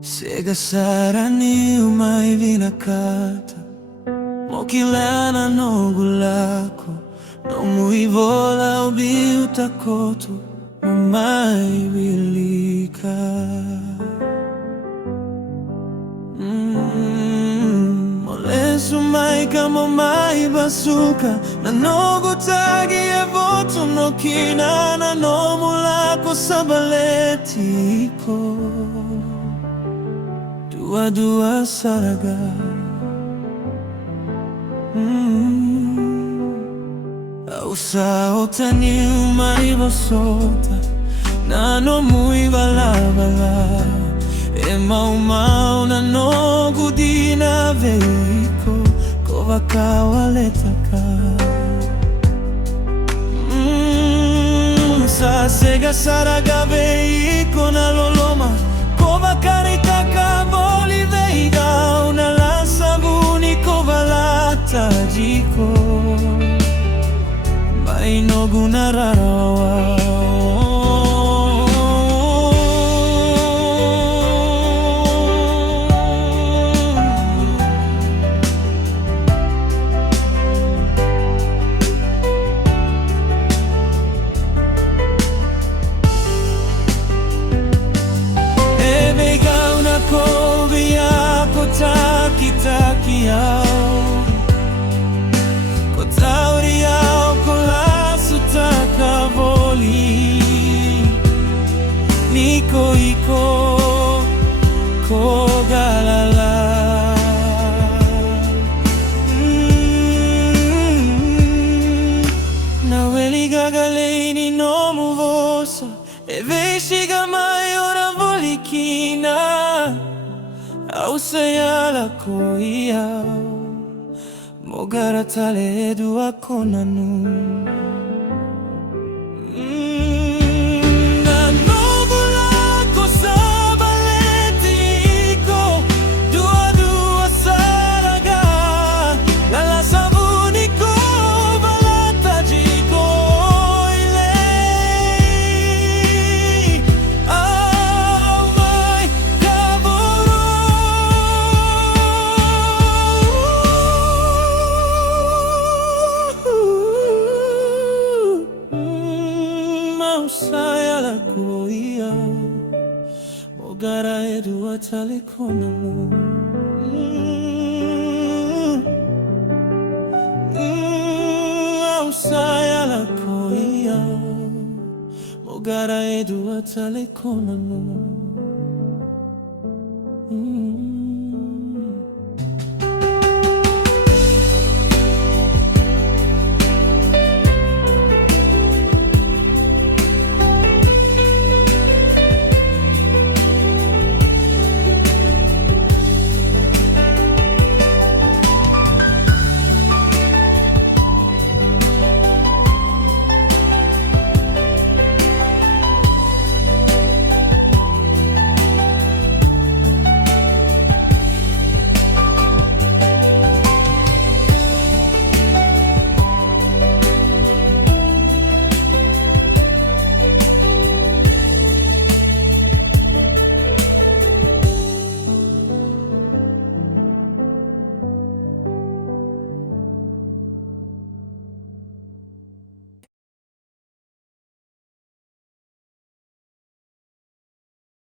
Sega sarani umai vinakata Mokilana no gulako No muivola ubi utakoto Umai vilika Molesu mai kamo mai basuka Na nogu tagi e voto no kina Na no mulako sabaletiko Dua-dua saraga Ausa otani umai vasota Nano mui vala-vala E mau-mau na no gudina veiko Kova kawaletaka Sa sega saraga veiko na loloma Kova karitaka voli veida Una la sabuni kova lata jiko Mai no gunarawa Taki au Kotauri au kolasu taka voli Niko iko kogalala Na weli gagaleini no muvosa E veshiga mai ora volikina Ausayala koiau Mogara tale dua konanu Na novulako sabaletiko Dua-dua saraga Lala sabuniko balata jiko ilei Au mai kavoro Sayala koia Mogara edua tale konamu Sayala koia Mogara edua tale konamu